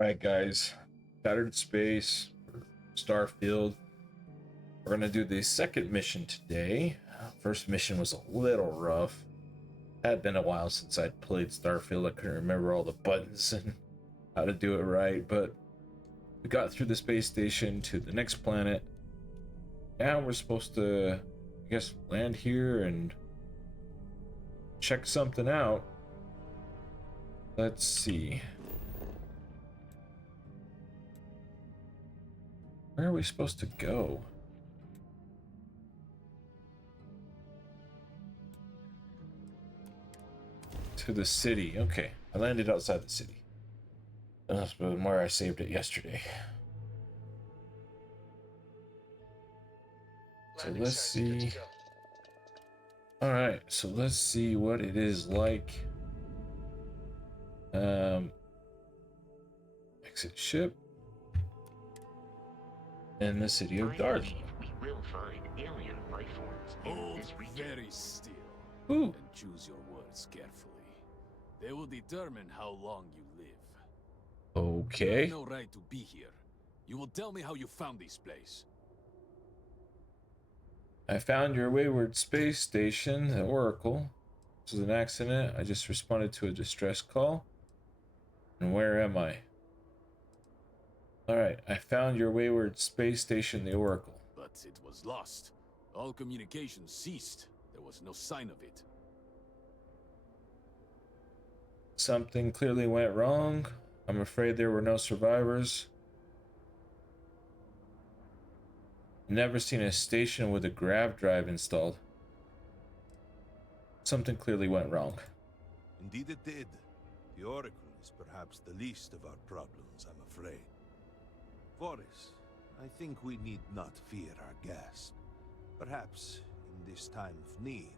Right, guys. Shattered Space, Starfield. We're gonna do the second mission today. First mission was a little rough. Had been a while since I'd played Starfield. I couldn't remember all the buttons and how to do it right, but we got through the space station to the next planet. Now we're supposed to, I guess, land here and check something out. Let's see. Where are we supposed to go? To the city. Okay, I landed outside the city. That's where I saved it yesterday. So let's see. All right, so let's see what it is like. Exit ship in the city of Darth. We will find alien life forms in this region. Very still. Ooh. And choose your words carefully. They will determine how long you live. You Okay. have no right to be here. You will tell me how you found this place. I found your wayward space station, the Oracle. This was an accident. I just responded to a distress call. And where am I? Alright, I found your wayward space station, the Oracle. But it was lost. All communication ceased. There was no sign of it. Something clearly went wrong. I'm afraid there were no survivors. Never seen a station with a grav drive installed. Something clearly went wrong. Indeed it did. The Oracle is perhaps the least of our problems, I'm afraid. Voris, I think we need not fear our guest. Perhaps, in this time of need,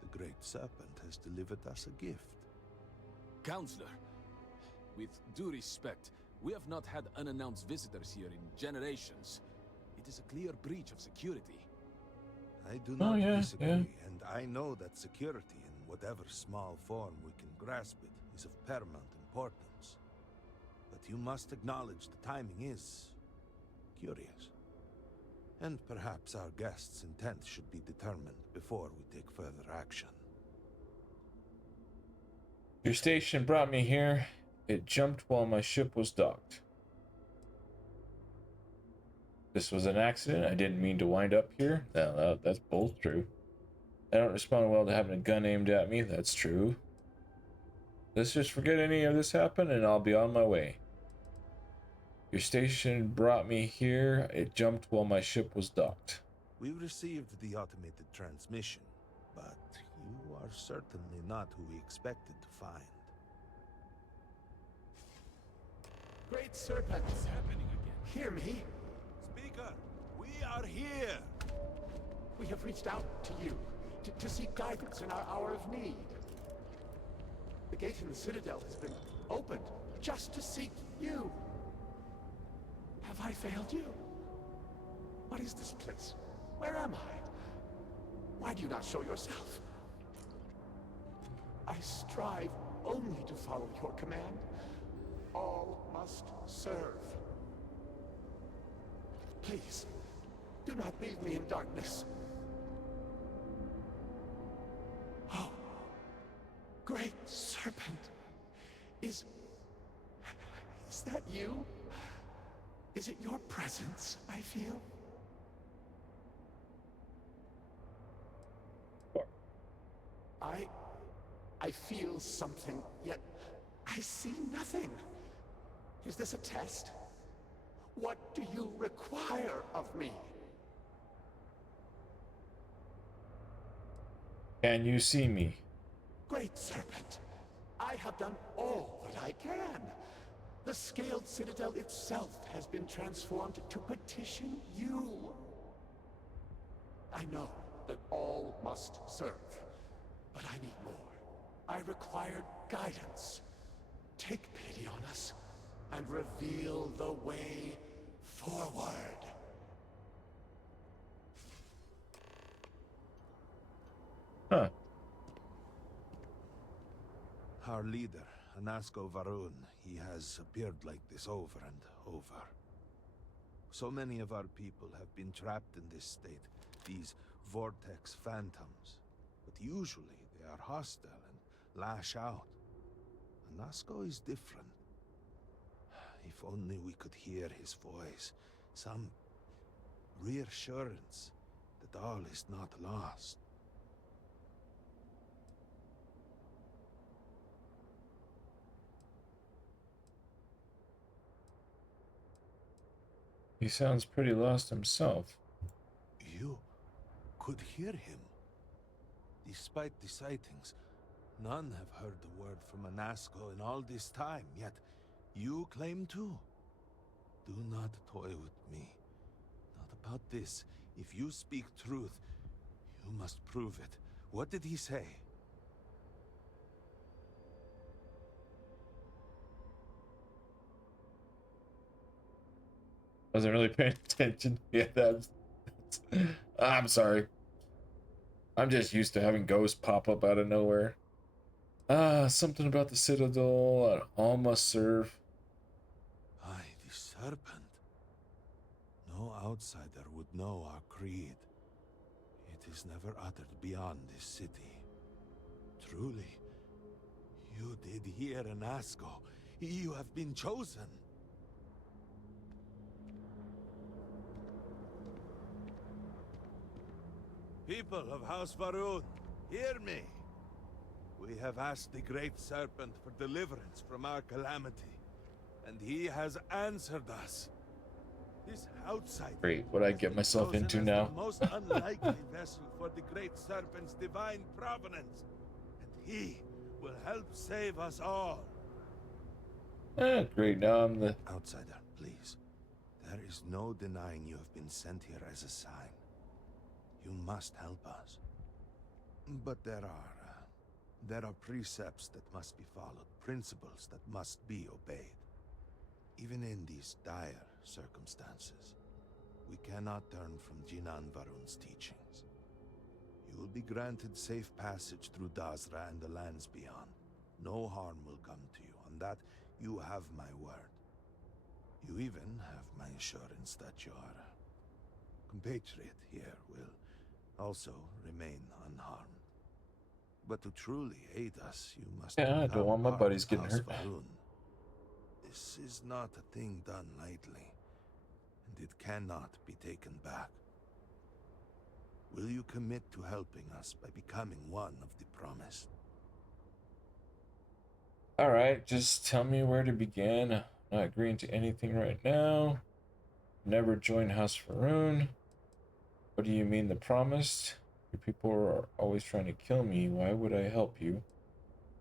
the Great Serpent has delivered us a gift. Counselor, with due respect, we have not had unannounced visitors here in generations. It is a clear breach of security. I do not disagree, yeah. and I know that security, in whatever small form we can grasp it, is of paramount importance. But you must acknowledge the timing is curious. And perhaps our guest's intent should be determined before we take further action. Your station brought me here. It jumped while my ship was docked. This was an accident. I didn't mean to wind up here. No, that's both true. I don't respond well to having a gun aimed at me. That's true. Let's just forget any of this happened and I'll be on my way. Your station brought me here. It jumped while my ship was docked. We received the automated transmission, but you are certainly not who we expected to find. Great Serpent! What's happening again? Hear me! Speaker, we are here! We have reached out to you to seek guidance in our hour of need. The gate in the Citadel has been opened just to seek you. Have I failed you? What is this place? Where am I? Why do you not show yourself? I strive only to follow your command. All must serve. Please, do not leave me in darkness. Oh, Great Serpent, is that you? Is it your presence I feel? I feel something, yet I see nothing. Is this a test? What do you require of me? Can you see me? Great Serpent, I have done all that I can. The scaled citadel itself has been transformed to petition you. I know that all must serve, but I need more. I require guidance. Take pity on us and reveal the way forward. Huh. Our leader, Anasco Varuun, he has appeared like this over and over. So many of our people have been trapped in this state, these vortex phantoms. But usually they are hostile and lash out. Anasco is different. If only we could hear his voice, some reassurance that all is not lost. He sounds pretty lost himself. You could hear him. Despite the sightings, none have heard the word from Anasco in all this time, yet you claim to. Do not toy with me. Not about this. If you speak truth, you must prove it. What did he say? Wasn't really paying attention. Yeah, that's I'm sorry. I'm just used to having ghosts pop up out of nowhere. Something about the Citadel. All must serve. Aye, the serpent. No outsider would know our creed. It is never uttered beyond this city. Truly, you did hear Anasco. You have been chosen. People of House Varuun, hear me. We have asked the Great Serpent for deliverance from our calamity, and he has answered us. This outsider Great, what I get myself chosen into as now. the most unlikely vessel for the Great Serpent's divine providence, and he will help save us all. Great, now I'm the... Outsider, please. There is no denying you have been sent here as a sign. You must help us. But there are precepts that must be followed, principles that must be obeyed. Even in these dire circumstances, we cannot turn from Jinan Varun's teachings. You will be granted safe passage through Dazra and the lands beyond. No harm will come to you. On that, you have my word. You even have my assurance that your compatriot here will also remain unharmed. But to truly aid us, you must Yeah, I don't become want my part buddies of getting House hurt. Varuun. This is not a thing done lightly, and it cannot be taken back. Will you commit to helping us by becoming one of the promised? Alright, just tell me where to begin. I'm not agreeing to anything right now. Never join House Varuun. What do you mean the promised? Your people are always trying to kill me. Why would I help you?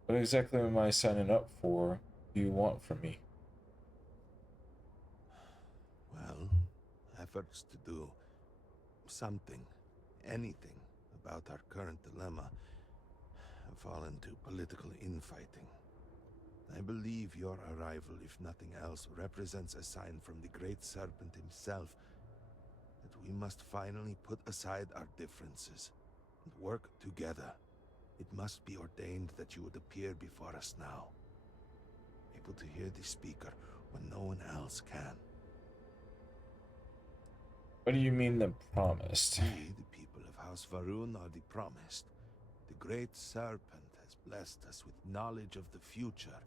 What exactly am I signing up for? What do you want from me? Well, efforts to do something, anything about our current dilemma have fallen to political infighting. I believe your arrival, if nothing else, represents a sign from the Great Serpent himself that we must finally put aside our differences and work together. It must be ordained that you would appear before us now, able to hear the speaker when no one else can. What do you mean the promised? We, the people of House Varuun, are the promised. The Great Serpent has blessed us with knowledge of the future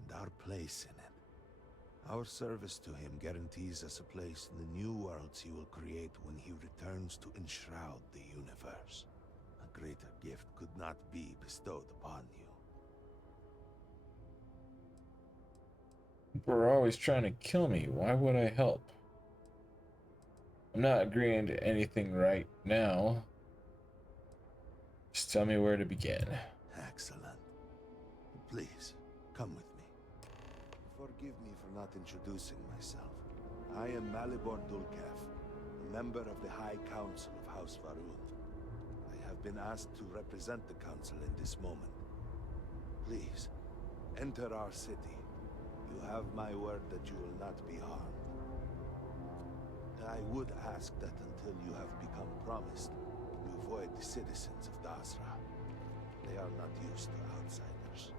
and our place in it. Our service to him guarantees us a place in the new worlds he will create when he returns to enshroud the universe. A greater gift could not be bestowed upon you. People are always trying to kill me. Why would I help? I'm not agreeing to anything right now. Just tell me where to begin. Excellent. Please, come with me. Forgive me for not introducing myself. I am Malibor Dulkev, a member of the High Council of House Varuun. I have been asked to represent the Council in this moment. Please, enter our city. You have my word that you will not be harmed. I would ask that until you have become promised, you avoid the citizens of Dazra. They are not used to outsiders.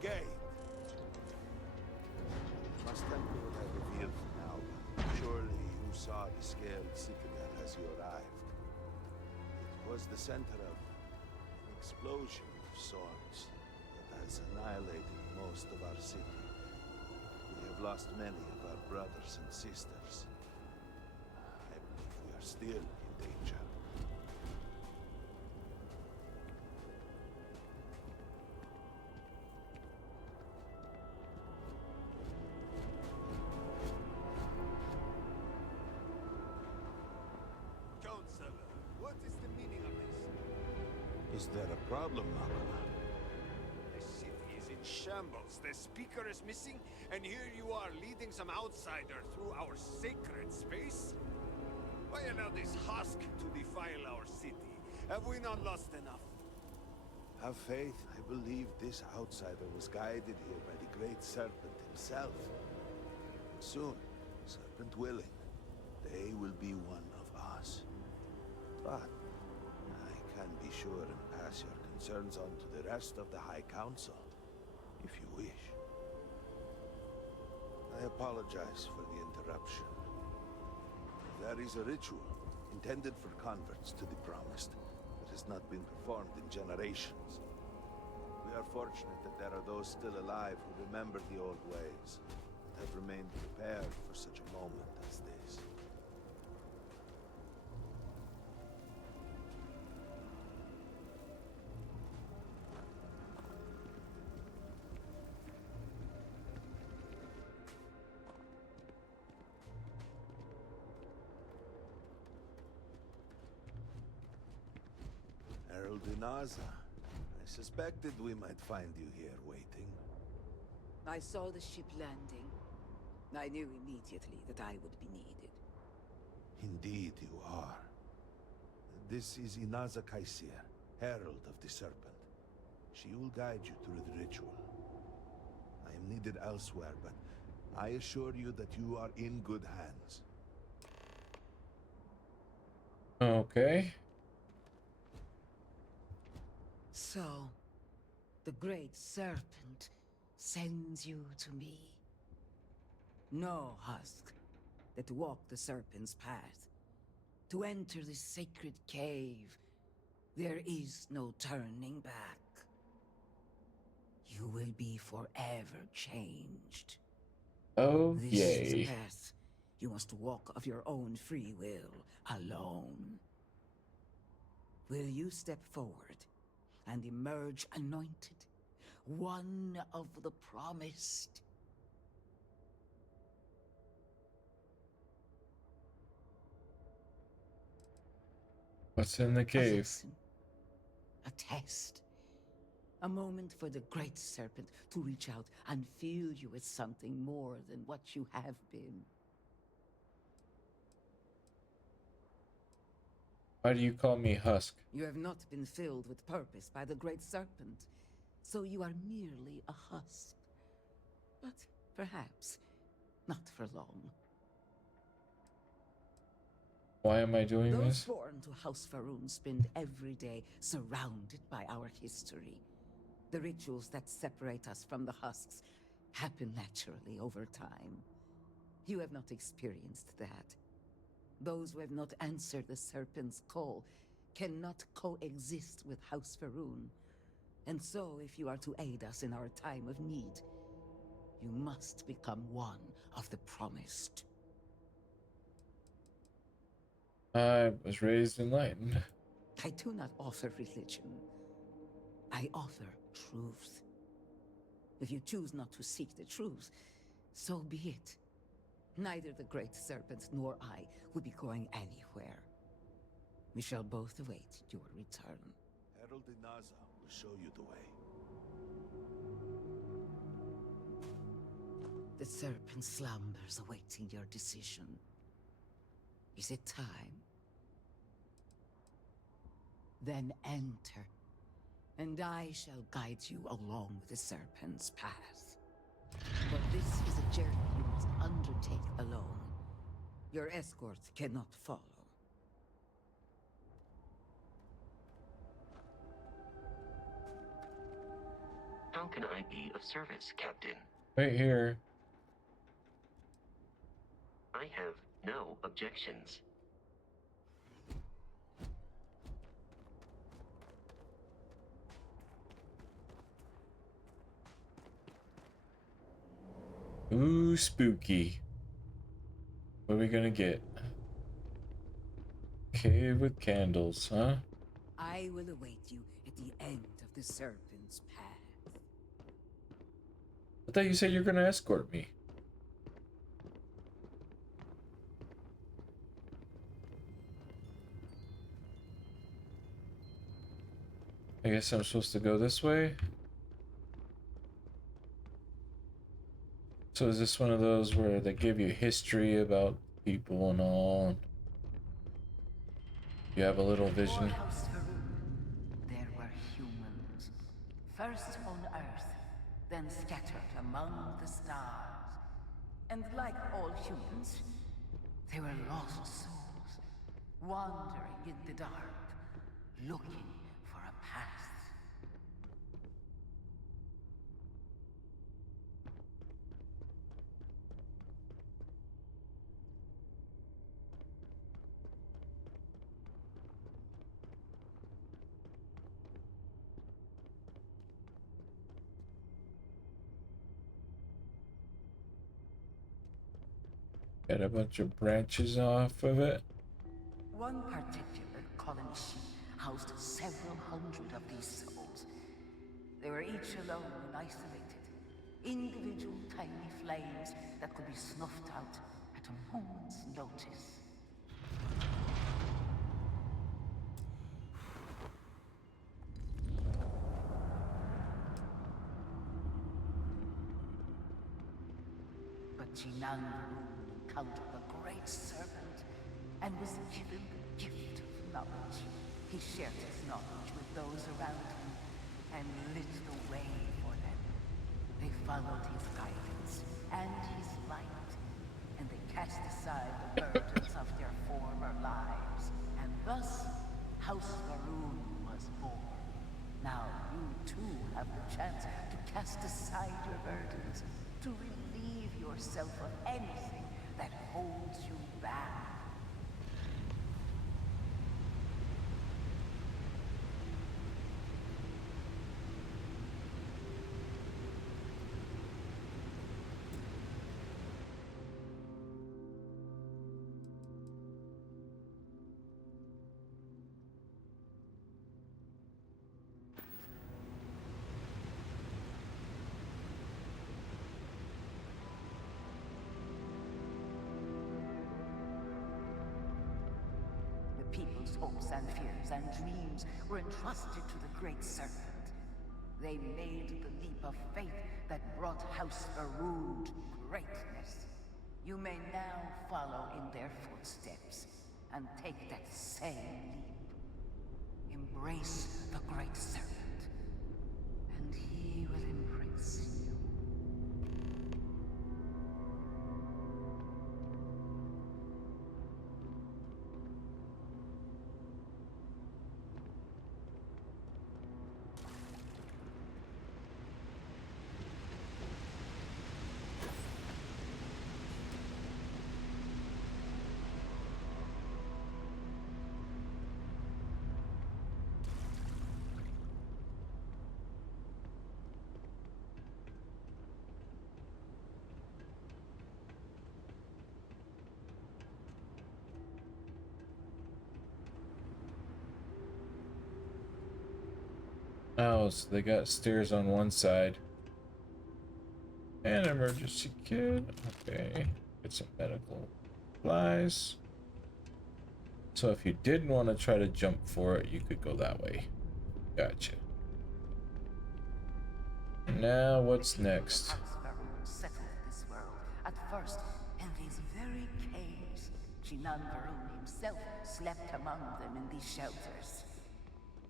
gate. Must tell me what I revealed for now, but surely you saw the scaled citadel as you arrived. It was the center of an explosion of sorts that has annihilated most of our city. We have lost many of our brothers and sisters. I believe we are still in danger. Counselor, what is the meaning of this? Is there a problem, Makoma? The city is in shambles. The speaker is missing, and here you are leading some outsider through our sacred space? Why allow this husk to defile our city? Have we not lost enough? Have faith. I believe this outsider was guided here by the great serpent himself. Soon, serpent willing, they will be one of us. But I can be sure and pass your concerns on to the rest of the High Council, if you wish. I apologize for the interruption. There is a ritual intended for converts to the Promised that has not been performed in generations. We are fortunate that there are those still alive who remember the old ways and have remained prepared for such a moment as this. Herald Inaza, I suspected we might find you here waiting. I saw the ship landing. I knew immediately that I would be needed. Indeed you are. This is Inaza Kaisir, Herald of the Serpent. She will guide you through the ritual. I am needed elsewhere, but I assure you that you are in good hands. Okay. So, the Great Serpent sends you to me. No husk that walk the Serpent's path. To enter this sacred cave, there is no turning back. You will be forever changed. Oh, This is a yay. path you must walk of your own free will, alone. Will you step forward and emerge anointed, one of the Promised? What's in the A cave? lesson, a test, a moment for the Great Serpent to reach out and fill you with something more than what you have been. Why do you call me Husk? You have not been filled with purpose by the Great Serpent, so you are merely a husk. But perhaps not for long. Why am I doing Those this? born to House Varuun spend every day surrounded by our history. The rituals that separate us from the husks happen naturally over time. You have not experienced that. Those who have not answered the Serpent's call cannot coexist with House Varuun. And so, if you are to aid us in our time of need, you must become one of the Promised. I was raised enlightened. I do not offer religion. I offer truth. If you choose not to seek the truth, so be it. Neither the Great Serpent nor I will be going anywhere. We shall both await your return. Herald Inaza will show you the way. The Serpent slumbers awaiting your decision. Is it time? Then enter, and I shall guide you along the Serpent's path. But this is a journey you must undertake alone. Your escort cannot follow. How can I be of service, Captain? Right here. I have no objections. Ooh, spooky. What are we gonna get? Cave with candles, huh? I will await you at the end of the Serpent's Path. I thought you said you're gonna escort me. I guess I'm supposed to go this way. So is this one of those where they give you history about people and all? You have a little vision. Before House Varuun, there were humans. First on Earth, then scattered among the stars. And like all humans, they were lost souls, wandering in the dark, looking for a path. Got a bunch of branches off of it. One particular colony housed several hundred of these souls. They were each alone and isolated, individual tiny flames that could be snuffed out at a moment's notice. But Jinan encountered the great serpent and was given the gift of knowledge. He shared his knowledge with those around him and lit the way for them. They followed his guidance and his light, and they cast aside the burdens of their former lives. And thus, House Varuun was born. Now you too have the chance to cast aside your burdens, to relieve yourself of anything that holds you back. People's hopes and fears and dreams were entrusted to the Great Serpent. They made the leap of faith that brought House Varuun to greatness. You may now follow in their footsteps and take that same leap. Embrace the Great Serpent, and he will embrace you. Oh, so they got stairs on one side. And emergency kit. Okay. Get some medical supplies. So if you didn't want to try to jump for it, you could go that way. Gotcha. Now what's next? House Varuun settled this world, at first in these very caves. Jinan Varuun himself slept among them in these shelters.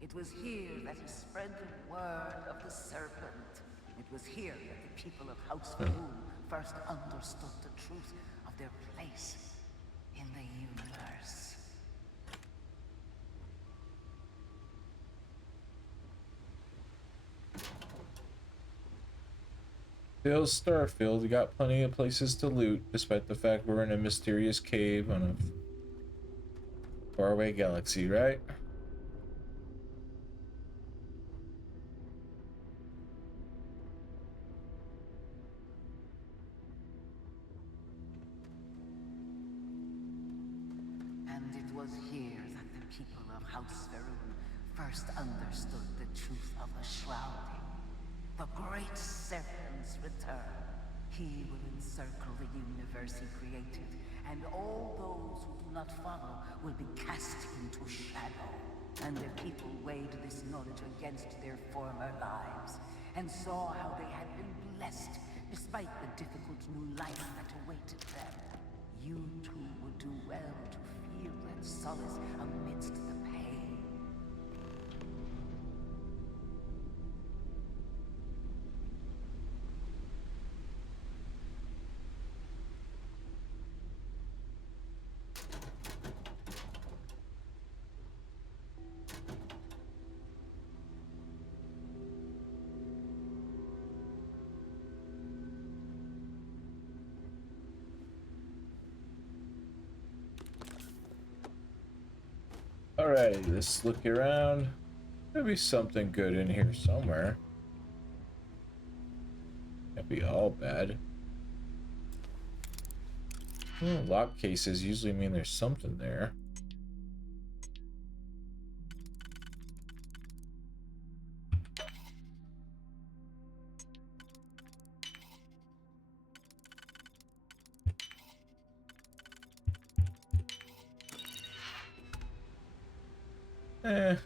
It was here that he spread the word of the serpent. It was here that the people of House Varuun first understood the truth of their place in the universe. Still Starfield, we got plenty of places to loot, despite the fact we're in a mysterious cave on a faraway galaxy, right? And it was here that the people of House Varuun first understood the truth of the shrouding. The great serpent's return. He will encircle the universe he created, and all those who do not follow will be cast into shadow. And the people weighed this knowledge against their former lives, and saw how they had been blessed despite the difficult new life that awaited them. You too would do well to feel that solace amidst the pain. Alright, let's look around. There'll be something good in here somewhere. Can't be all bad. Well, lock cases usually mean there's something there. Eh.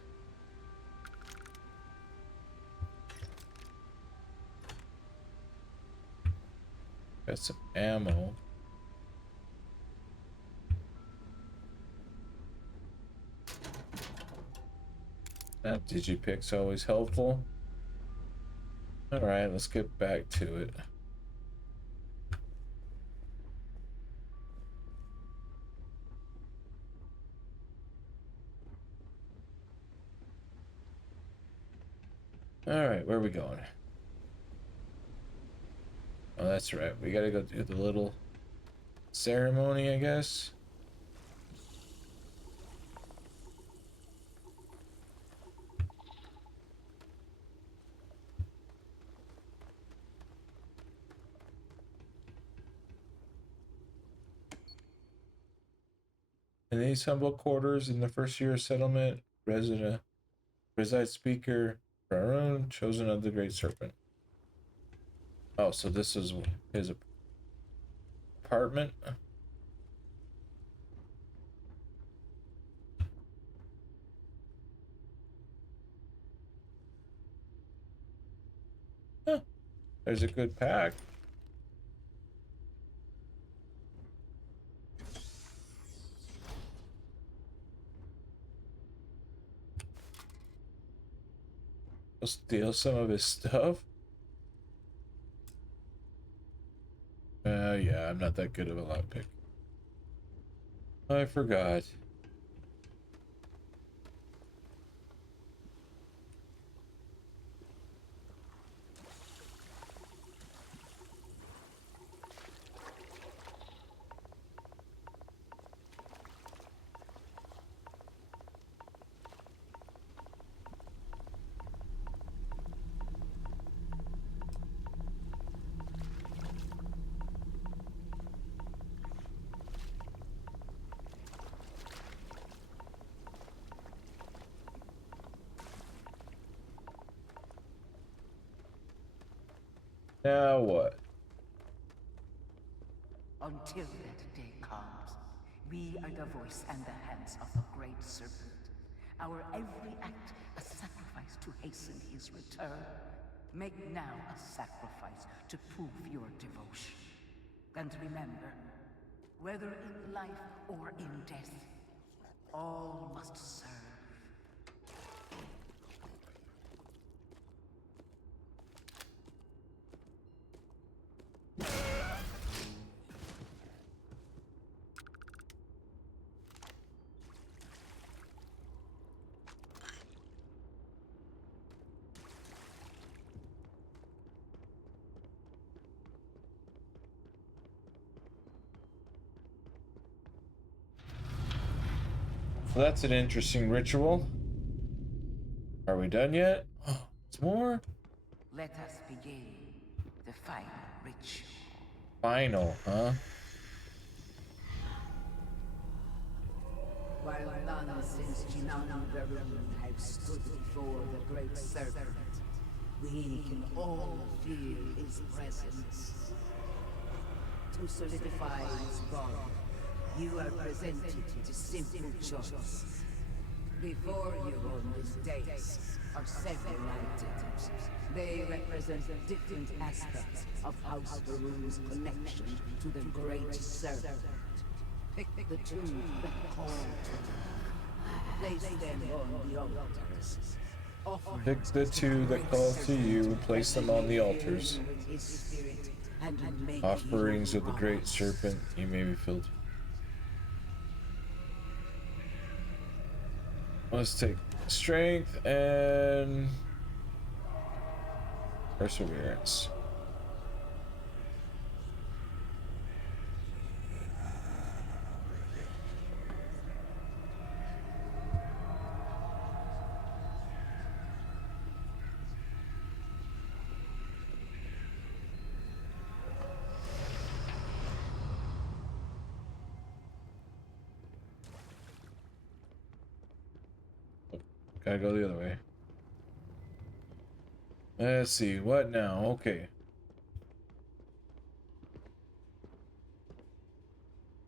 Got some ammo. That digipic's always helpful. Alright, let's get back to it. Alright, where are we going? Oh, that's right. We gotta go do the little ceremony, I guess. In these humble quarters in the first year of settlement, resides Speaker Varuun, chosen of the Great Serpent. Oh, so this is his apartment? Huh. There's a good pack. We'll steal some of his stuff. Yeah, I'm not that good of a lockpick. I forgot. Now what? Until that day comes, we are the voice and the hands of the Great Serpent. Our every act a sacrifice to hasten his return. Make now a sacrifice to prove your devotion. And remember, whether in life or in death, all must serve. Well, that's an interesting ritual. Are we done yet? Oh, it's more. Let us begin the final ritual. Final, huh? While none since Jinan Varuun have stood before the great serpent, we can all feel his presence. To solidify his bond, you are presented with a simple choice. Before you on this dais are several items. They represent different aspects of House Varuun's connection to the great serpent. Pick the two that call to you. Place them on the altars. Pick the two that call to you, place them on the altars. Offerings of the great serpent, you may be filled. Let's take strength and perseverance. Gotta go the other way. Let's see, what now? Okay.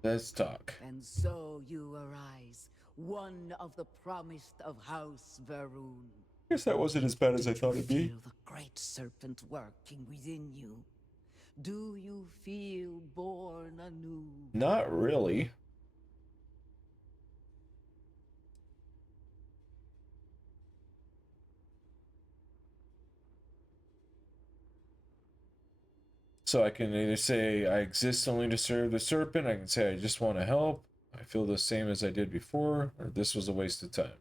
Let's talk. And so you arise, one of the promised of House Varuun. Guess that wasn't as bad as I thought it'd be. Feel the great serpent working within you. Do you feel born anew? Not really. So I can either say I exist only to serve the serpent, I can say I just want to help, I feel the same as I did before, or this was a waste of time.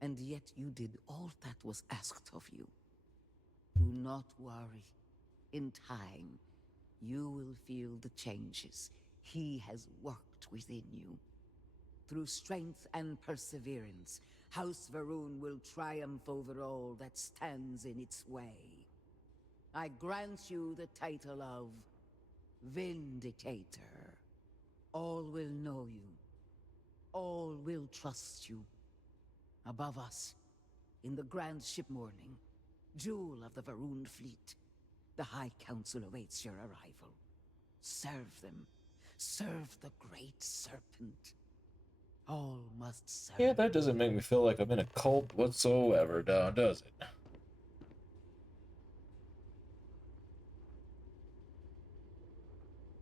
And yet you did all that was asked of you. Do not worry. In time, you will feel the changes he has worked within you. Through strength and perseverance, House Varuun will triumph over all that stands in its way. I grant you the title of Vindicator. All will know you. All will trust you. Above us, in the grand ship morning, jewel of the Varuun fleet, the High Council awaits your arrival. Serve them. Serve the great serpent. All must serve. Yeah, that doesn't make me feel like I'm in a cult whatsoever, now, does it?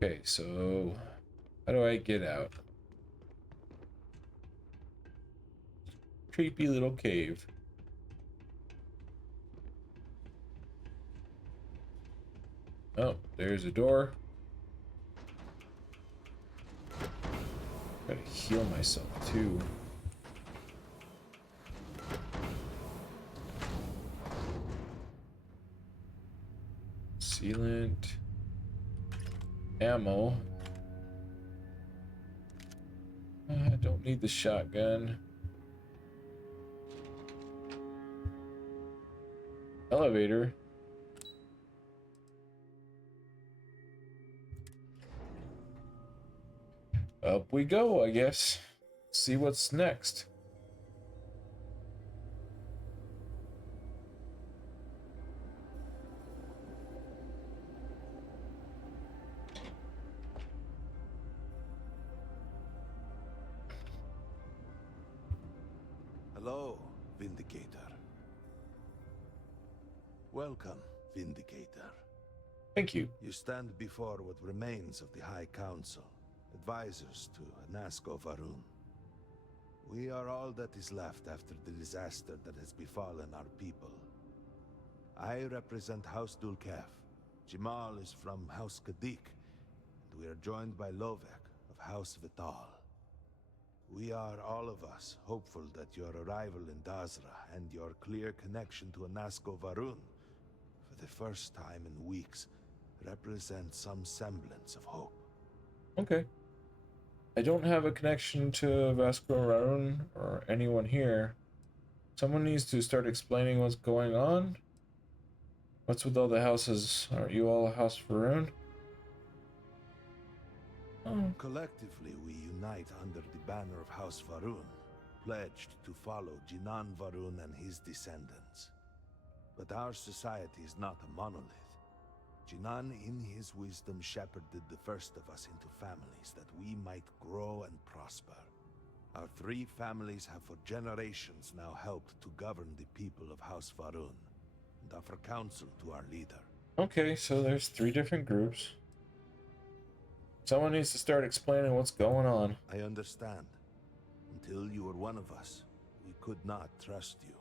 Okay, so how do I get out? Creepy little cave. Oh, there's a door. Gotta heal myself too. Sealant. Ammo. I don't need the shotgun. Elevator. Up we go, I guess. See what's next. Hello, Vindicator. Welcome, Vindicator. Thank you. You stand before what remains of the High Council, advisors to Anasco Varuun. We are all that is left after the disaster that has befallen our people. I represent House Dulkef. Jamal is from House Kadik, and we are joined by Lovek of House Vital. We are, all of us, hopeful that your arrival in Dazra and your clear connection to Anasco Varuun, for the first time in weeks, represent some semblance of hope. Okay. I don't have a connection to Vasco Varuun or anyone here. Someone needs to start explaining what's going on. What's with all the houses? Aren't you all a House Varuun? Oh. Collectively, we unite under the banner of House Varuun, pledged to follow Jinan Varuun and his descendants. But our society is not a monolith. Jinan, in his wisdom, shepherded the first of us into families that we might grow and prosper. Our 3 families have for generations now helped to govern the people of House Varuun, and offer counsel to our leader. Okay, so there's 3 different groups. Someone needs to start explaining what's going on. I understand. Until you were one of us, we could not trust you.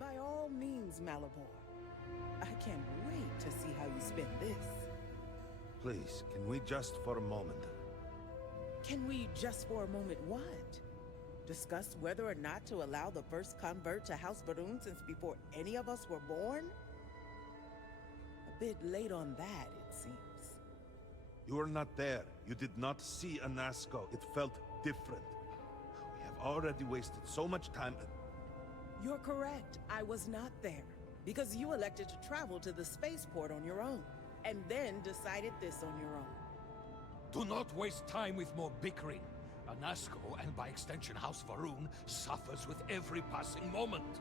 By all means, Malabor. I can't wait to see how you spend this. Please, can we just for a moment? Can we just for a moment what? Discuss whether or not to allow the first convert to House Varuun since before any of us were born? A bit late on that, it seems. You were not there. You did not see Anasco. It felt different. We have already wasted so much time. You're correct. I was not there. Because you elected to travel to the spaceport on your own. And then decided this on your own. Do not waste time with more bickering. Anasco, and by extension House Varuun, suffers with every passing moment.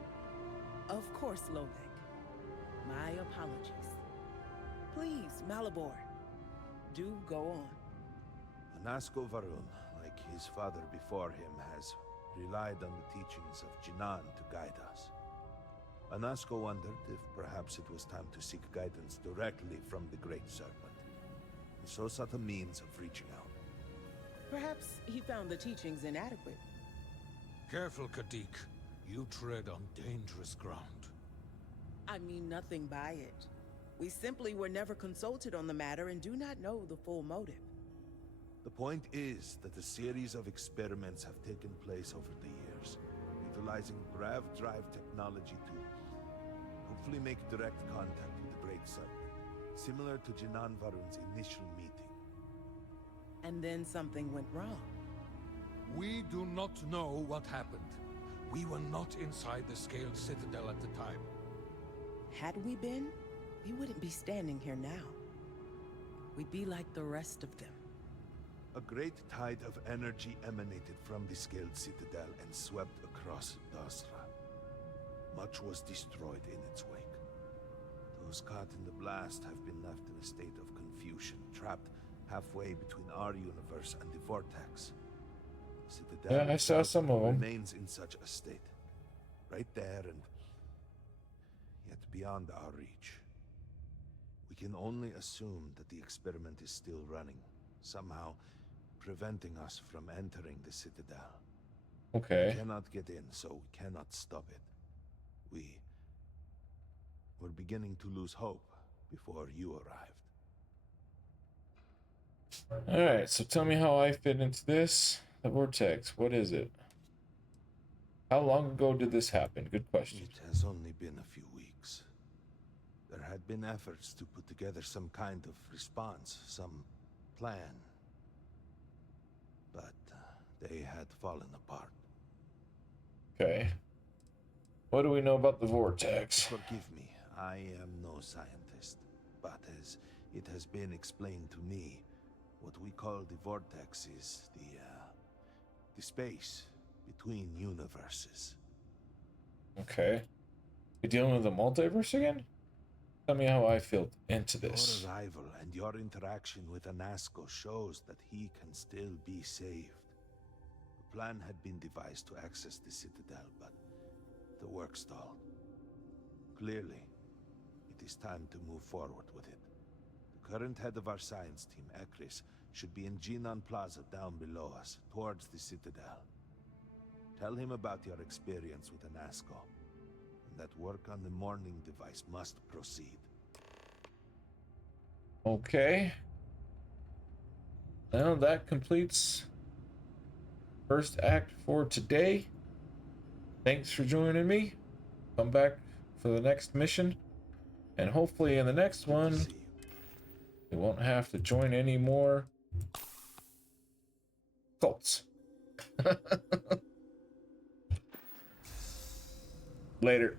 Of course, Lovek. My apologies. Please, Malabor. Do go on. Anasco Varuun, like his father before him, has relied on the teachings of Jinan to guide us. Anasco wondered if perhaps it was time to seek guidance directly from the Great Serpent, and so sought a means of reaching out. Perhaps he found the teachings inadequate. Careful, Kadik. You tread on dangerous ground. I mean nothing by it. We simply were never consulted on the matter and do not know the full motive. The point is that a series of experiments have taken place over the years, utilizing grav drive technology to hopefully make direct contact with the Great Serpent, similar to Jinan Varuun's initial meeting. And then something went wrong. We do not know what happened. We were not inside the Scaled Citadel at the time. Had we been, we wouldn't be standing here now. We'd be like the rest of them. A great tide of energy emanated from the Scaled Citadel and swept across Dasra. Much was destroyed in its wake. Those caught in the blast have been left in a state of confusion, trapped halfway between our universe and the Vortex. The Citadel Yeah, I saw some of them. remains in such a state. Right there and yet beyond our reach. We can only assume that the experiment is still running, somehow preventing us from entering the Citadel. Okay. We cannot get in, so we cannot stop it. We're beginning to lose hope before you arrived. Alright, so tell me how I fit into this. The Vortex, what is it? How long ago did this happen? Good question. It has only been a few weeks. There had been efforts to put together some kind of response, some plan. But they had fallen apart. Okay. What do we know about the Vortex? Forgive me, I am no scientist. But as it has been explained to me, what we call the Vortex is the space between universes. Okay. You dealing with the multiverse again? Tell me how I feel into this. Your arrival and your interaction with Anasco shows that he can still be saved. The plan had been devised to access the Citadel, but the work stalled. Clearly, it is time to move forward with it. The current head of our science team, Ekris, should be in Jinan Plaza down below us, towards the Citadel. Tell him about your experience with Anasco, and that work on the morning device must proceed. Okay. Well, that completes first act for today. Thanks for joining me. Come back for the next mission. And hopefully in the next one, we won't have to join any more cults. Later.